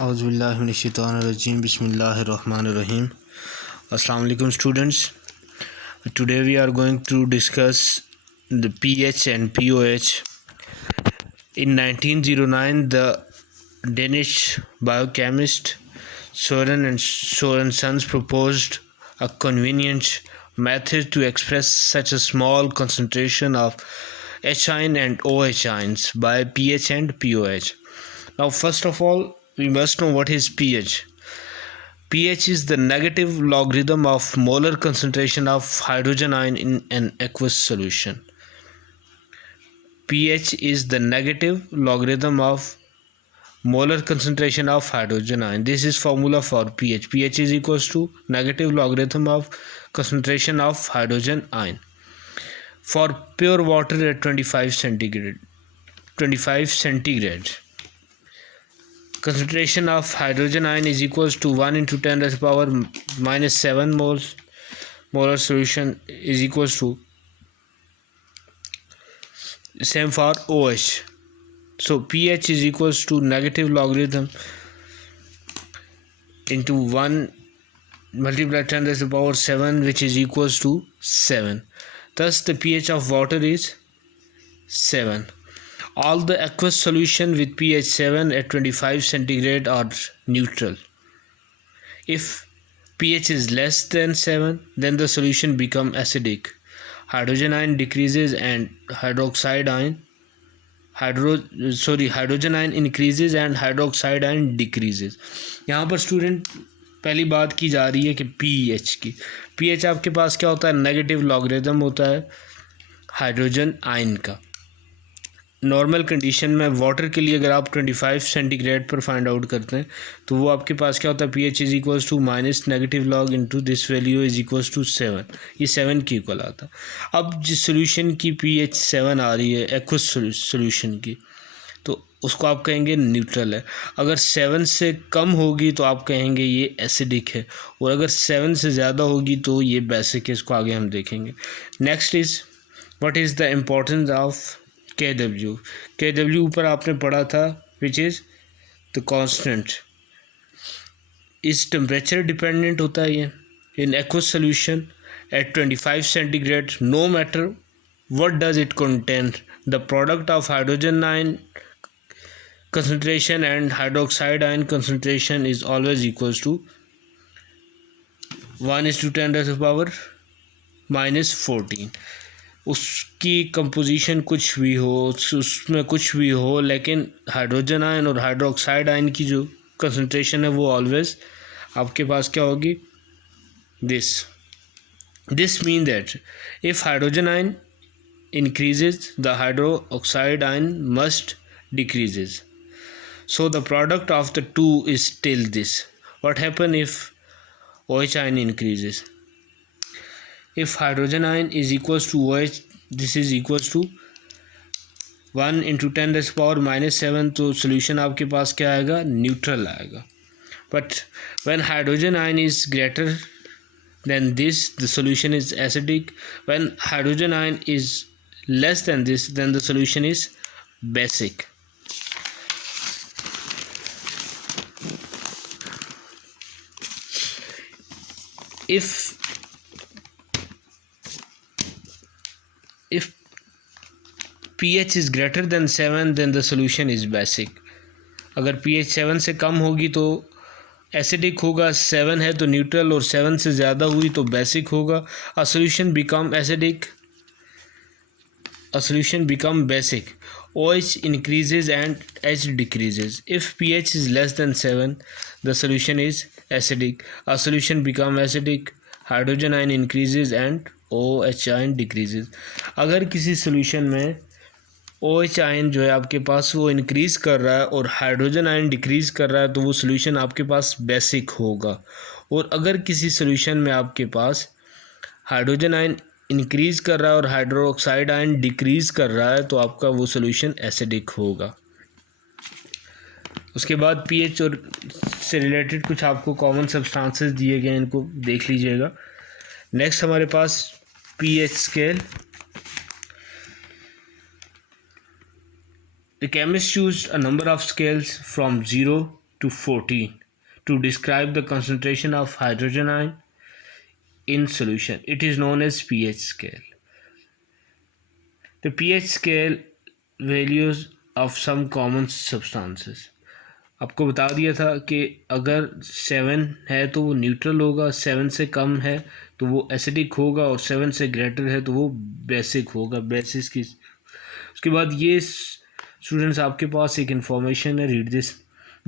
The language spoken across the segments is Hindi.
Auzubillahiminash-shaytanir-rajim. Bismillahir-rahmanir-rahim. Assalamu alaikum students. Today we are going to discuss the pH and pOH. In 1909, the Danish biochemist Søren and Sons proposed a convenient method to express such a small concentration of H ion and OH ions by pH and pOH. Now, first of all, we must know what is pH. pH is the negative logarithm of molar concentration of hydrogen ion in an aqueous solution. pH is the negative logarithm of molar concentration of hydrogen ion. This is formula for pH. pH is equals to negative logarithm of concentration of hydrogen ion. For pure water at 25 centigrade, concentration of hydrogen ion is equals to 1 into 10 raised to the power minus 7 moles. Molar solution is equals to same for OH. So pH is equals to negative logarithm into 1 multiplied 10 raised to the power 7, which is equals to 7. Thus the pH of water is 7. All the aqueous solution with pH 7 at 25 centigrade are neutral. If pH is less than 7, then the solution becomes acidic. Hydrogen ion decreases and hydrogen ion increases and hydroxide ion decreases. यहाँ पर स्टूडेंट पहली बात की जा रही है कि pH की. pH आपके पास क्या होता है? नेगेटिव लॉगरिथम होता है हाइड्रोजन आयन का. नॉर्मल कंडीशन में वाटर के लिए अगर आप 25 सेंटीग्रेड पर फाइंड आउट करते हैं तो वो आपके पास क्या होता है? pH is equals to minus negative log into this value is equals to 7. ये 7 की इक्वल आता है. अब जिस सोल्यूशन की pH 7 आ रही है एक्वस सोल्यूशन की, तो उसको आप कहेंगे न्यूट्रल है. अगर 7 से कम होगी तो आप कहेंगे ये एसिडिक है, और अगर 7 से ज़्यादा होगी तो ये बेसिक है. इसको आगे हम देखेंगे. Next is what is the importance of KW. KW ऊपर आपने पढ़ा था, विच इज़ द कांस्टेंट. इस टेम्परेचर डिपेंडेंट होता है ये. In aqueous solution at 25 centigrade, no matter what does it contain, the product of hydrogen ion concentration and hydroxide ion concentration is always equals to 1 is to 10 raised to the power minus 14. उसकी कंपोजिशन कुछ भी हो, उसमें कुछ भी हो, लेकिन हाइड्रोजन आयन और हाइड्रोक्साइड आयन की जो कंसंट्रेशन है वो ऑलवेज आपके पास क्या होगी? This mean that if hydrogen ion increases, the hydroxide ion must decreases. So the product of the two is still this. What happen if OH ion increases? If hydrogen ion is equals to OH, this is equals to 1 into 10 raised to the power minus 7, तो solution आपके पास क्या आएगा? न्यूट्रल आएगा. But when hydrogen ion is greater than this, the solution is acidic. When hydrogen ion is less than this, then the solution is basic. If pH is greater than 7, then the solution is basic. अगर pH 7 से कम होगी तो एसिडिक होगा, 7 है तो न्यूट्रल, और 7 से ज़्यादा हुई तो बेसिक होगा. A solution become acidic, a solution become basic. OH increases and H decreases. If pH is less than 7, the solution is acidic. A solution become acidic, hydrogen ion increases and OH ion decreases. अगर किसी solution में OH आयन जो है आपके पास वो इंक्रीज़ कर रहा है और हाइड्रोजन आयन डिक्रीज़ कर रहा है, तो वो सोल्यूशन आपके पास बेसिक होगा. और अगर किसी सोल्यूशन में आपके पास हाइड्रोजन आयन इंक्रीज़ कर रहा है और हाइड्रोक्साइड आयन डिक्रीज़ कर रहा है, तो आपका वो सोल्यूशन एसिडिक होगा. उसके बाद पीएच और से रिलेटेड कुछ आपको कॉमन सब्सटेंसेस दिए गए, इनको देख लीजिएगा. नेक्स्ट हमारे पास pH scale. The chemist used a number of scales from 0 to 14 to describe the concentration of hydrogen ion in solution. It is known as pH scale. The pH scale values of some common substances. आपको बता दिया था कि अगर 7 है तो वो न्यूट्रल होगा, 7 से कम है तो वो एसिडिक होगा, और 7 से ग्रेटर है तो वो बेसिक होगा, बेसिस की। उसके बाद ये स्टूडेंट्स आपके पास एक इंफॉर्मेशन है, read this.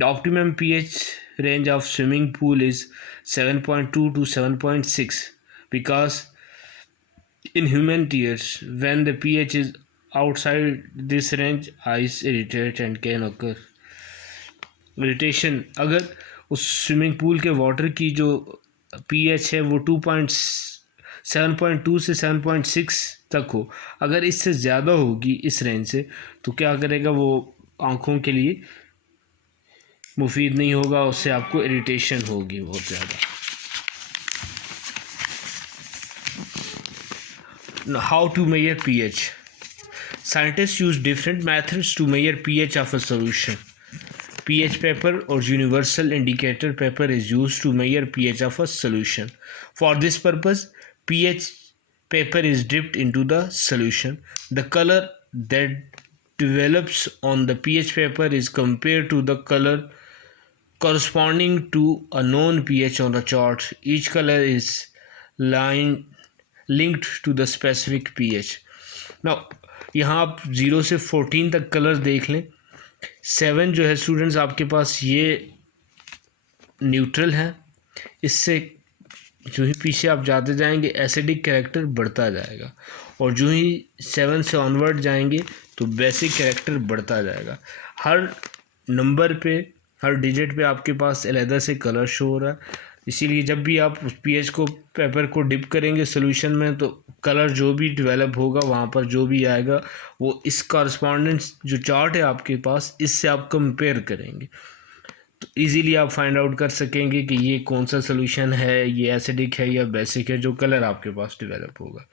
The optimum pH range of swimming pool is 7.2 to 7.6 because in human tears when the pH is outside this range eyes irritate and can occur irritation. अगर उस स्विमिंग पूल के वाटर की जो पीएच है वो 7.2 से 7.6 तक हो, अगर इससे ज़्यादा होगी इस रेंज से तो क्या करेगा, वो आँखों के लिए मुफीद नहीं होगा, उससे आपको इरिटेशन होगी बहुत ज़्यादा। How to measure pH? Scientists use different methods to measure pH of a solution. pH paper or universal indicator paper is used to measure pH of a solution. For this purpose, pH paper is dipped into the solution. The color that develops on the pH paper is compared to the color corresponding to a known pH on the chart. Each color is linked to the specific pH. Now यहाँ आप 0 से 14 तक कलर देख लें। 7 जो है स्टूडेंट्स आपके पास ये न्यूट्रल है, इससे जो ही पीछे आप जाते जाएंगे एसिडिक कैरेक्टर बढ़ता जाएगा, और जो ही 7 से ऑनवर्ड जाएंगे तो बेसिक कैरेक्टर बढ़ता जाएगा। हर नंबर पे, हर डिजिट पे आपके पास अलहदा से कलर शो हो रहा है, इसीलिए जब भी आप उस पीएच को पेपर को डिप करेंगे सॉल्यूशन में तो कलर जो भी डेवलप होगा वहाँ पर जो भी आएगा वो इस कॉरस्पॉन्डेंस जो चार्ट है आपके पास इससे आप कंपेयर करेंगे तो इजीली आप फाइंड आउट कर सकेंगे कि ये कौन सा सॉल्यूशन है, ये एसिडिक है या बेसिक है, जो कलर आपके पास डेवलप होगा।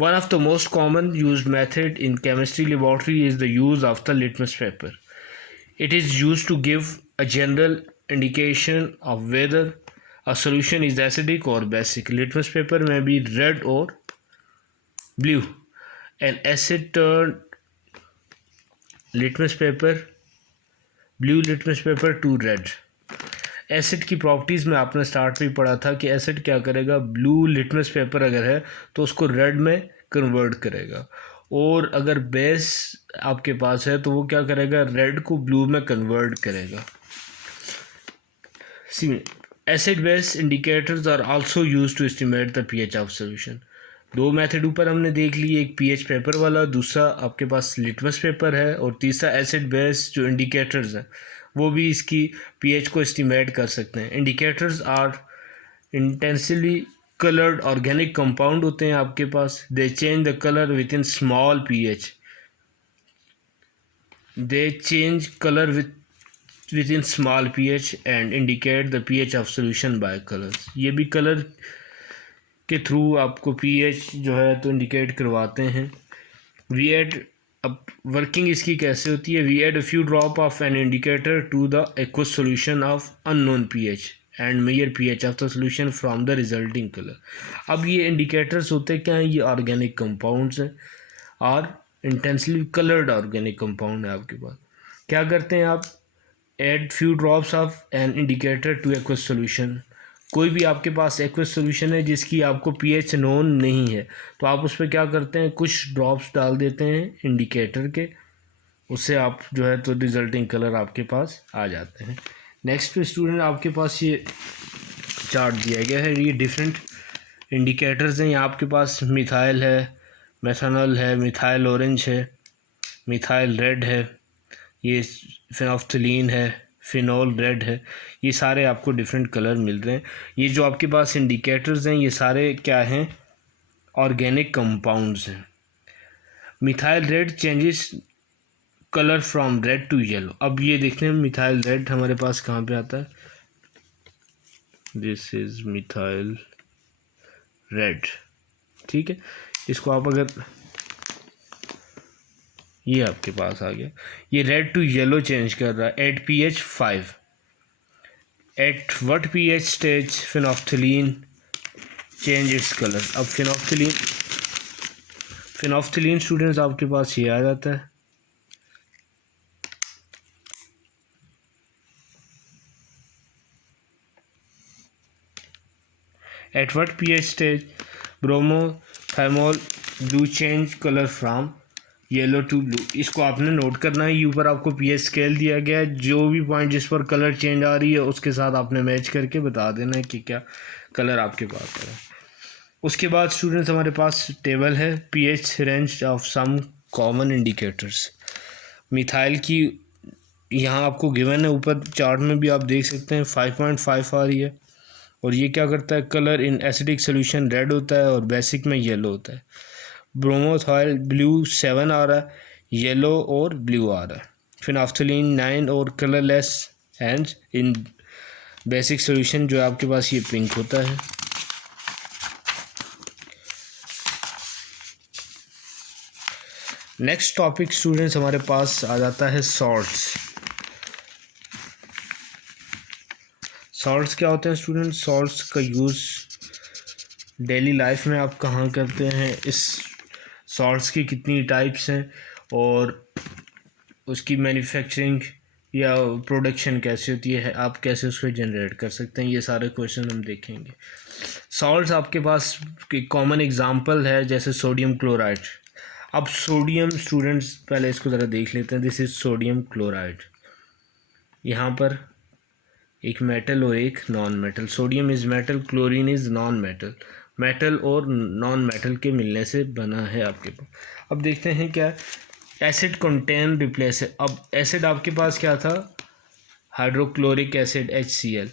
One of the most common used method in chemistry laboratory is the use of the litmus paper. It is used to give a general indication of whether a solution is acidic or basic. Litmus paper may be red or blue. An acid turned litmus paper, blue litmus paper to red. Acid की प्रॉपर्टीज़ में आपने स्टार्ट में पढ़ा था कि एसिड क्या करेगा, ब्लू लिटमस पेपर अगर है तो उसको रेड में कन्वर्ट करेगा, और अगर बेस आपके पास है तो वो क्या करेगा, रेड को ब्लू में कन्वर्ट करेगा। Acid base indicators are also used to estimate the pH of solution. दो मेथड ऊपर हमने देख लिए, एक पीएच पेपर वाला, दूसरा आपके पास लिटमस पेपर है, और तीसरा एसिड बेस जो इंडिकेटर्स हैं वो भी इसकी पीएच को एस्टिमेट कर सकते हैं। Indicators are intensively coloured organic compound होते हैं आपके पास। They change the colour with in small pH, they change colour with in small pH and indicate the pH of solution by colours. ये भी कलर के थ्रू आपको पीएच जो है तो इंडिकेट करवाते हैं। वी एड, अब वर्किंग इसकी कैसे होती है, we add a few drop of an indicator to the aqueous solution of unknown pH and measure pH of the solution from the resulting colour. अब ये इंडिकेटर्स होते क्या हैं, ये ऑर्गेनिक कंपाउंड्स हैं और इंटेंसली कलर्ड ऑर्गेनिक कंपाउंड है आपके पास। क्या करते हैं आप, add few drops of an indicator to aqueous solution. कोई भी आपके पास एक्वस सॉल्यूशन है जिसकी आपको पीएच नोन नहीं है तो आप उस पर क्या करते हैं, कुछ ड्रॉप्स डाल देते हैं इंडिकेटर के, उससे आप जो है तो रिजल्टिंग कलर आपके पास आ जाते हैं। नेक्स्ट स्टूडेंट आपके पास ये चार्ट दिया गया है, ये डिफरेंट इंडिकेटर्स हैं। यहाँ आपके पास मिथाइल है, मेथनॉल है, मिथाइल ऑरेंज है, मिथाइल रेड है, ये फिनोफ्थलीन है, फिनोल रेड है, ये सारे आपको डिफरेंट कलर मिल रहे हैं। ये जो आपके पास इंडिकेटर्स हैं ये सारे क्या हैं, ऑर्गेनिक कंपाउंड्स हैं। Methyl red changes colour from red to yellow. अब ये देखते हैं मिथाइल रेड हमारे पास कहाँ पे आता है, दिस इज मिथाइल रेड, ठीक है। इसको आप अगर, ये आपके पास आ गया, ये रेड टू येलो चेंज कर रहा है at pH 5, at what pH stage phenolphthalein change its colour. अब फिनोफ्थलीन स्टूडेंट्स आपके पास ये आ जाता है। At what pH stage bromothymol blue change colour from yellow to blue. इसको आपने नोट करना है। ये ऊपर आपको पीएच स्केल दिया गया है, जो भी पॉइंट जिस पर कलर चेंज आ रही है उसके साथ आपने मैच करके बता देना है कि क्या कलर आपके पास है। उसके बाद स्टूडेंट्स हमारे पास टेबल है pH range of some common indicators. Methyl की यहाँ आपको गिवन है, ऊपर चार्ट में भी आप देख सकते हैं 5.5 आ रही है। और ये क्या करता है, colour in acidic solution red होता है और बेसिक में येलो होता है। ब्रोमोथाइल ब्लू 7 आ रहा है, येलो और ब्लू आ रहा है। फिनाफ्थलीन 9 और colourless and in basic solution जो आपके पास ये पिंक होता है। नेक्स्ट टॉपिक स्टूडेंट्स हमारे पास आ जाता है सॉल्ट्स। सॉल्ट्स क्या होते हैं स्टूडेंट? सॉल्ट्स का यूज़ डेली लाइफ में आप कहाँ करते हैं, इस सॉल्ट्स की कितनी टाइप्स हैं और उसकी मैन्युफैक्चरिंग या प्रोडक्शन कैसे होती है, आप कैसे उसको जनरेट कर सकते हैं, ये सारे क्वेश्चन हम देखेंगे। सॉल्ट्स आपके पास कॉमन एग्जांपल है जैसे सोडियम क्लोराइड। अब सोडियम स्टूडेंट्स पहले इसको ज़रा देख लेते हैं। This is sodium chloride. यहाँ पर एक मेटल और एक non metal. Sodium is metal, chlorine is non metal. Metal और नॉन मेटल के मिलने से बना है आपके पास। अब देखते हैं क्या एसिड कंटेन रिप्लेस है। अब एसिड आपके पास क्या था, हाइड्रोक्लोरिक एसिड HCl।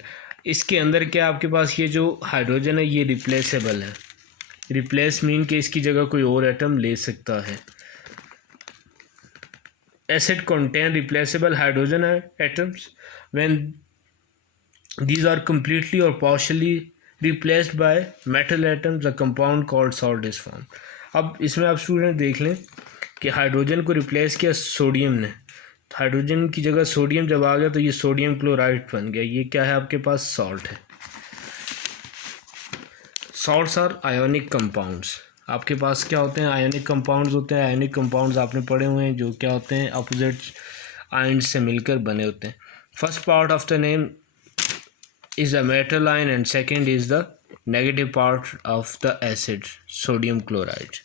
इसके अंदर क्या आपके पास ये जो हाइड्रोजन है ये रिप्लेसेबल है। रिप्लेस मीन कि इसकी जगह कोई और एटम ले सकता है। Acid contain replaceable hydrogen atoms when these are completely or partially replaced by metal atoms, a compound called salt is formed। अब इसमें आप स्टूडेंट देख लें कि हाइड्रोजन को रिप्लेस किया सोडियम ने, हाइड्रोजन की जगह सोडियम जब आ गया तो ये सोडियम क्लोराइड बन गया। ये क्या है आपके पास, सॉल्ट है। Salts are ionic compounds. आपके पास क्या होते हैं, आयोनिक कंपाउंड्स होते हैं। आयोनिक कंपाउंड्स आपने पढ़े हुए हैं जो क्या होते हैं, अपोजिट आयन से मिलकर बने होते हैं। First part of the name is the metal ion and second is the negative part of the acid sodium chloride।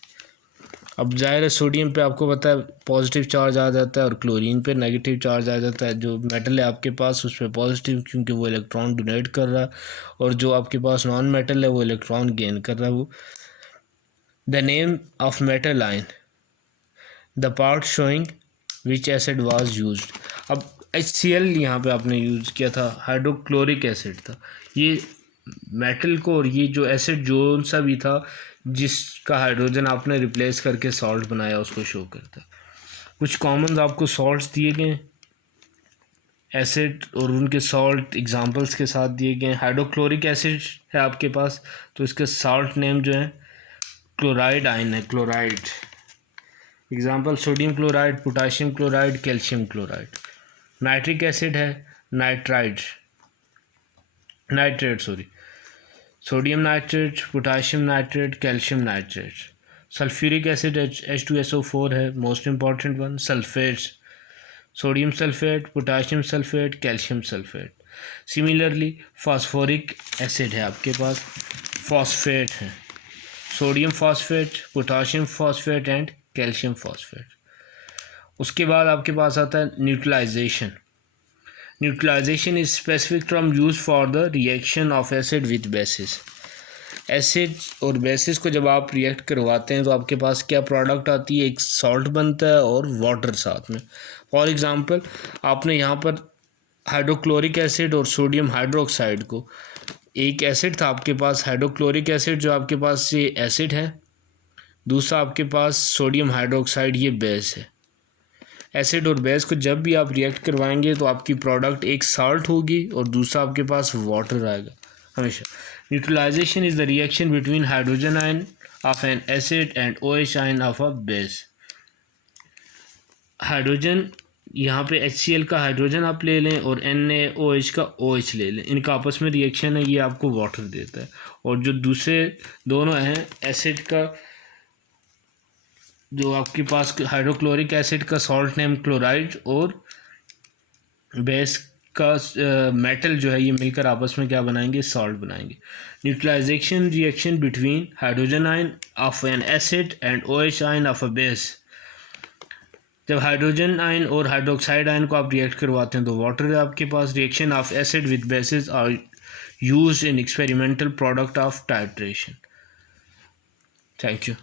अब जाहिर है सोडियम पे आपको पता है पॉजिटिव चार्ज आ जाता है और क्लोरीन पे नेगेटिव चार्ज आ जाता है। जो मेटल है आपके पास उस पर पॉजिटिव, क्योंकि वो इलेक्ट्रॉन डोनेट कर रहा है, और जो आपके पास नॉन मेटल है वो इलेक्ट्रॉन गेन कर रहा है। वो the name of metal ion the part showing which acid was used. अब HCl यहाँ पे आपने यूज़ किया था, हाइड्रोक्लोरिक एसिड था। ये मेटल को और ये जो एसिड जो सा भी था जिसका हाइड्रोजन आपने रिप्लेस करके सॉल्ट बनाया उसको शो करता है। कुछ कॉमन आपको सॉल्ट्स दिए गए एसिड और उनके सॉल्ट एग्जांपल्स के साथ दिए गए। हाइड्रोक्लोरिक एसिड है आपके पास तो इसके सॉल्ट नेम जो है क्लोराइड आयन है, chloride. Example sodium chloride, potassium chloride, calcium chloride. Nitric acid है nitrate sorry, sodium nitrate, potassium nitrate, calcium nitrate. Sulphuric acid H2SO4 है, most important one. Sulphates, sodium sulphate, potassium sulphate, calcium sulphate. Similarly phosphoric acid है आपके पास, फॉस्फेट है, sodium phosphate, potassium phosphate and calcium phosphate. उसके बाद आपके पास आता है neutralization. Neutralization is specific term use for the reaction of acid with basis. Acid और बेसिस को जब आप रिएक्ट करवाते हैं तो आपके पास क्या प्रोडक्ट आती है, एक सॉल्ट बनता है और वाटर साथ में। फॉर एग्जांपल आपने यहाँ पर हाइड्रोक्लोरिक एसिड और सोडियम हाइड्रोक्साइड को, एक एसिड था आपके पास हाइड्रोक्लोरिक एसिड जो आपके पास ये एसिड है, दूसरा आपके पास सोडियम हाइड्रोक्साइड ये बेस है। एसिड और बेस को जब भी आप रिएक्ट करवाएंगे तो आपकी प्रोडक्ट एक साल्ट होगी और दूसरा आपके पास वाटर आएगा हमेशा। Neutralisation is the reaction between hydrogen ion of an acid and OH ion of a base. Hydrogen यहाँ पे HCl का हाइड्रोजन आप ले लें और NaOH का OH ले लें, इनका आपस में रिएक्शन है, ये आपको वाटर देता है। और जो दूसरे दोनों हैं एसिड का, जो आपके पास हाइड्रोक्लोरिक एसिड का सॉल्ट नेम क्लोराइड और बेस का मेटल जो है, ये मिलकर आपस में क्या बनाएंगे, सॉल्ट बनाएंगे। Neutralization reaction between hydrogen ion of an acid and OH ion of a base. जब हाइड्रोजन आयन और हाइड्रोक्साइड आयन को आप रिएक्ट करवाते हैं तो वाटर है आपके पास। Reaction of acid with basis are used in experimental product of titration. Thank you.